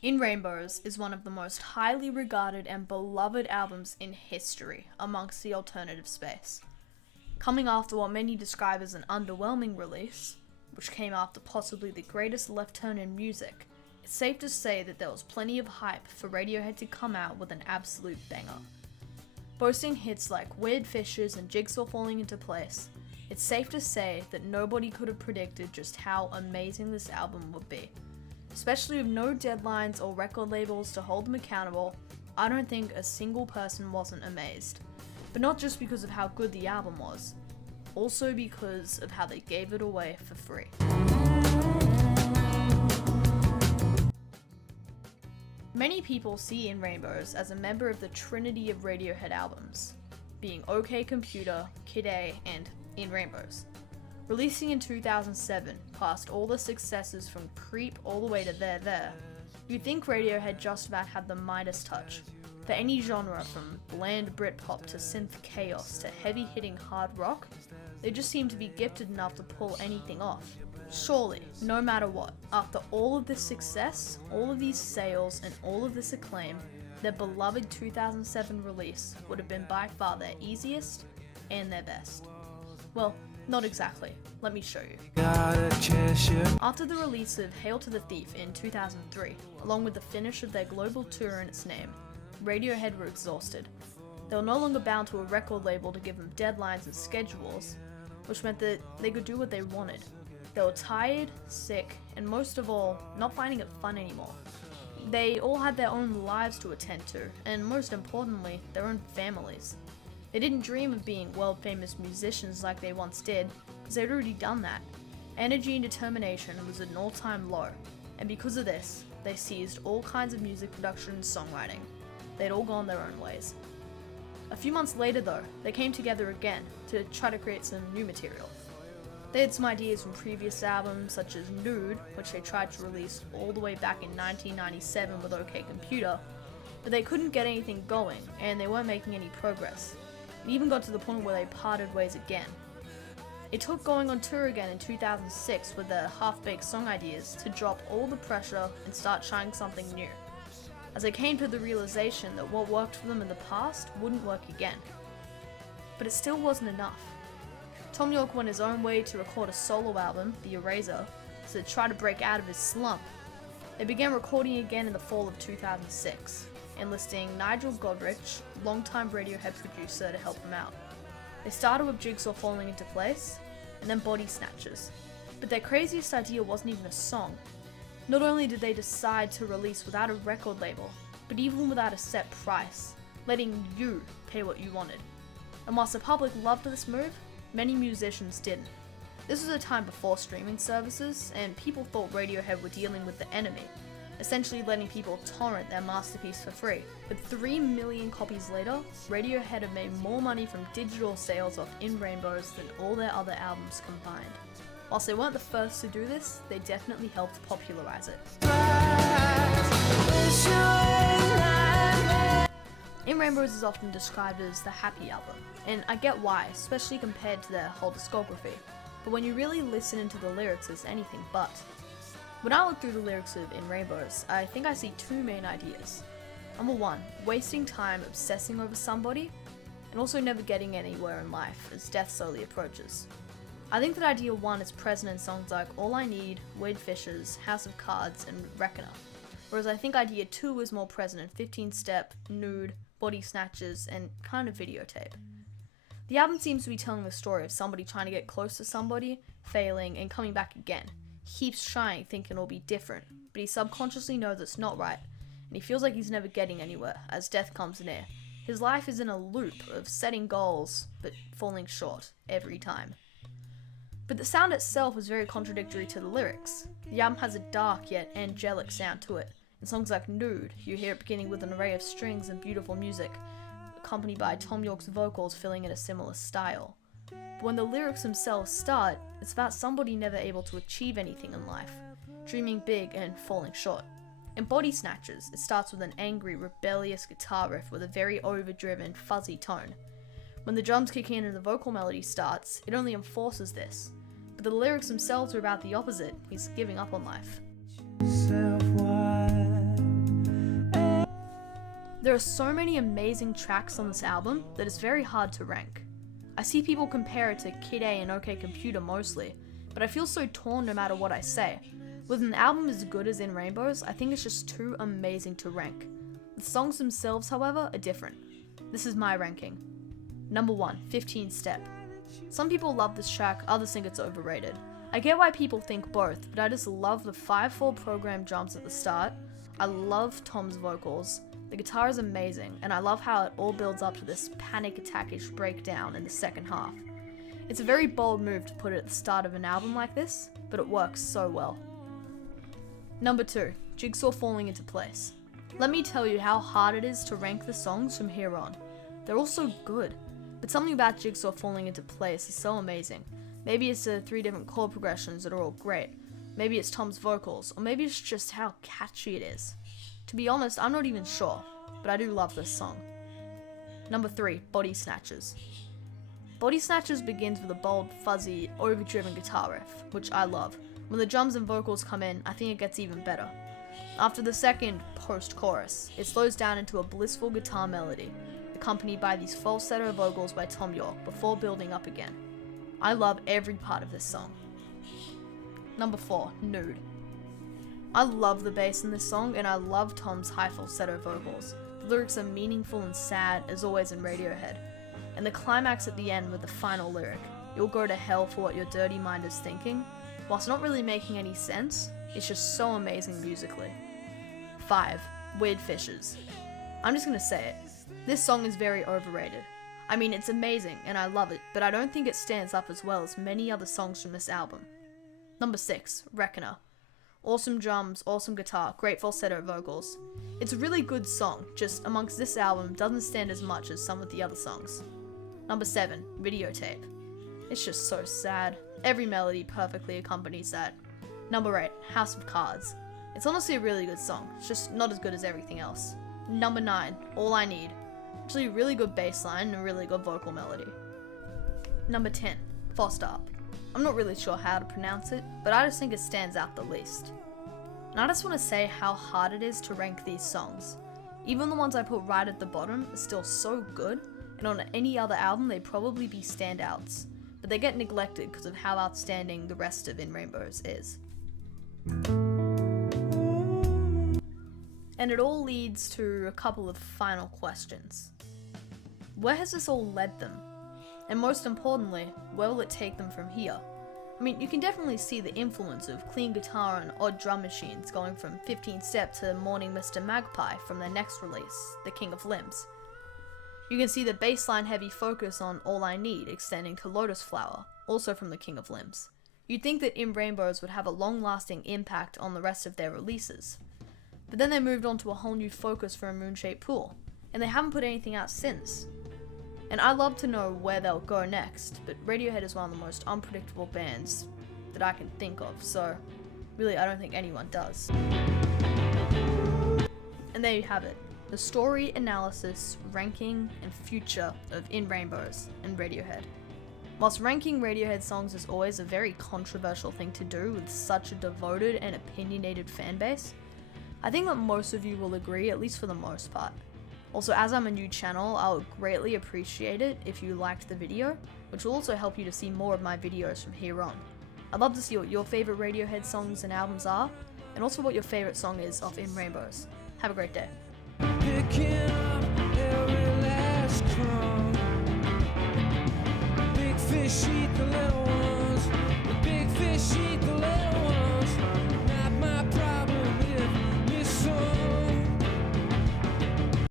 In Rainbows is one of the most highly regarded and beloved albums in history amongst the alternative space. Coming after what many describe as an underwhelming release, which came after possibly the greatest left turn in music, it's safe to say that there was plenty of hype for Radiohead to come out with an absolute banger. Boasting hits like Weird Fishes and Jigsaw Falling Into Place, it's safe to say that nobody could have predicted just how amazing this album would be. Especially with no deadlines or record labels to hold them accountable, I don't think a single person wasn't amazed. But not just because of how good the album was, also because of how they gave it away for free. Many people see In Rainbows as a member of the trinity of Radiohead albums, being OK Computer, Kid A, and In Rainbows. Releasing in 2007, past all the successes from Creep all the way to There, you'd think Radiohead just about had the Midas touch. For any genre from bland Britpop to synth chaos to heavy-hitting hard rock, they just seem to be gifted enough to pull anything off. Surely, no matter what, after all of this success, all of these sales, and all of this acclaim, their beloved 2007 release would have been by far their easiest and their best. Well, not exactly. Let me show you. After the release of Hail to the Thief in 2003, along with the finish of their global tour in its name, Radiohead were exhausted. They were no longer bound to a record label to give them deadlines and schedules, which meant that they could do what they wanted. They were tired, sick, and most of all, not finding it fun anymore. They all had their own lives to attend to, and most importantly, their own families. They didn't dream of being world-famous musicians like they once did, because they'd already done that. Energy and determination was at an all-time low, and because of this, they ceased all kinds of music production and songwriting. They'd all gone their own ways. A few months later though, they came together again to try to create some new material. They had some ideas from previous albums such as Nude, which they tried to release all the way back in 1997 with OK Computer, but they couldn't get anything going and they weren't making any progress. It even got to the point where they parted ways again. It took going on tour again in 2006 with their half-baked song ideas to drop all the pressure and start trying something new, as they came to the realization that what worked for them in the past wouldn't work again. But it still wasn't enough. Tom York went his own way to record a solo album, The Eraser, to try to break out of his slump. They began recording again in the fall of 2006, enlisting Nigel Godrich, longtime Radiohead producer, to help them out. They started with Jigsaw Falling Into Place, and then Body Snatchers. But their craziest idea wasn't even a song. Not only did they decide to release without a record label, but even without a set price, letting you pay what you wanted. And whilst the public loved this move, many musicians didn't. This was a time before streaming services, and people thought Radiohead were dealing with the enemy, essentially letting people torrent their masterpiece for free. But 3 million copies later, Radiohead have made more money from digital sales off In Rainbows than all their other albums combined. Whilst they weren't the first to do this, they definitely helped popularize it. In Rainbows is often described as the happy album, and I get why, especially compared to their whole discography, but when you really listen into the lyrics, it's anything but. When I look through the lyrics of In Rainbows, I think I see two main ideas. Number one, wasting time obsessing over somebody, and also never getting anywhere in life as death slowly approaches. I think that idea one is present in songs like All I Need, Weird Fishes, House of Cards, and Reckoner, whereas I think idea two is more present in 15 Step, Nude, Body Snatchers, and kind of Videotape. The album seems to be telling the story of somebody trying to get close to somebody, failing, and coming back again. He keeps trying, thinking it'll be different, but he subconsciously knows it's not right, and he feels like he's never getting anywhere as death comes near. His life is in a loop of setting goals, but falling short every time. But the sound itself is very contradictory to the lyrics. The album has a dark yet angelic sound to it. In songs like Nude, you hear it beginning with an array of strings and beautiful music, accompanied by Tom York's vocals filling in a similar style. But when the lyrics themselves start, it's about somebody never able to achieve anything in life, dreaming big and falling short. In Body Snatchers, it starts with an angry, rebellious guitar riff with a very overdriven, fuzzy tone. When the drums kick in and the vocal melody starts, it only enforces this. But the lyrics themselves are about the opposite. He's giving up on life. There are so many amazing tracks on this album that it's very hard to rank. I see people compare it to Kid A and OK Computer mostly, but I feel so torn no matter what I say. With an album as good as In Rainbows, I think it's just too amazing to rank. The songs themselves, however, are different. This is my ranking. Number 1, 15 Step. Some people love this track, others think it's overrated. I get why people think both, but I just love the 5/4 program drums at the start. I love Tom's vocals. The guitar is amazing, and I love how it all builds up to this panic attack-ish breakdown in the second half. It's a very bold move to put it at the start of an album like this, but it works so well. Number 2, Jigsaw Falling Into Place. Let me tell you how hard it is to rank the songs from here on. They're all so good, but something about Jigsaw Falling Into Place is so amazing. Maybe it's the 3 different chord progressions that are all great. Maybe it's Tom's vocals, or maybe it's just how catchy it is. To be honest, I'm not even sure, but I do love this song. Number 3, Body Snatchers. Body Snatchers begins with a bold, fuzzy, overdriven guitar riff, which I love. When the drums and vocals come in, I think it gets even better. After the second post-chorus, it slows down into a blissful guitar melody, accompanied by these falsetto vocals by Tom York before building up again. I love every part of this song. Number 4, Nude. I love the bass in this song, and I love Tom's high falsetto vocals. The lyrics are meaningful and sad, as always in Radiohead. And the climax at the end with the final lyric, "You'll go to hell for what your dirty mind is thinking," whilst not really making any sense, it's just so amazing musically. 5, Weird Fishes. I'm just gonna say it. This song is very overrated. I mean, it's amazing and I love it, but I don't think it stands up as well as many other songs from this album. Number 6, Reckoner. Awesome drums, awesome guitar, great falsetto vocals. It's a really good song, just amongst this album doesn't stand as much as some of the other songs. Number 7, Videotape. It's just so sad. Every melody perfectly accompanies that. Number 8, House of Cards. It's honestly a really good song, it's just not as good as everything else. Number 9, All I Need. Actually a really good bass line and a really good vocal melody. Number 10, Foster Up. I'm not really sure how to pronounce it, but I just think it stands out the least. And I just want to say how hard it is to rank these songs. Even the ones I put right at the bottom are still so good, and on any other album they'd probably be standouts, but they get neglected because of how outstanding the rest of In Rainbows is. And it all leads to a couple of final questions. Where has this all led them? And most importantly, where will it take them from here? I mean, you can definitely see the influence of clean guitar and odd drum machines going from 15 Step to Morning Mr. Magpie from their next release, The King of Limbs. You can see the bassline heavy focus on All I Need extending to Lotus Flower, also from The King of Limbs. You'd think that In Rainbows would have a long-lasting impact on the rest of their releases. But then they moved on to a whole new focus for A Moon-Shaped Pool, and they haven't put anything out since. And I'd love to know where they'll go next, but Radiohead is one of the most unpredictable bands that I can think of, so really I don't think anyone does. And there you have it, the story, analysis, ranking, and future of In Rainbows and Radiohead. Whilst ranking Radiohead songs is always a very controversial thing to do with such a devoted and opinionated fanbase, I think that most of you will agree, at least for the most part. Also, as I'm a new channel, I would greatly appreciate it if you liked the video, which will also help you to see more of my videos from here on. I'd love to see what your favourite Radiohead songs and albums are, and also what your favourite song is off In Rainbows. Have a great day. Picking up every last crumb. Big fish eat the little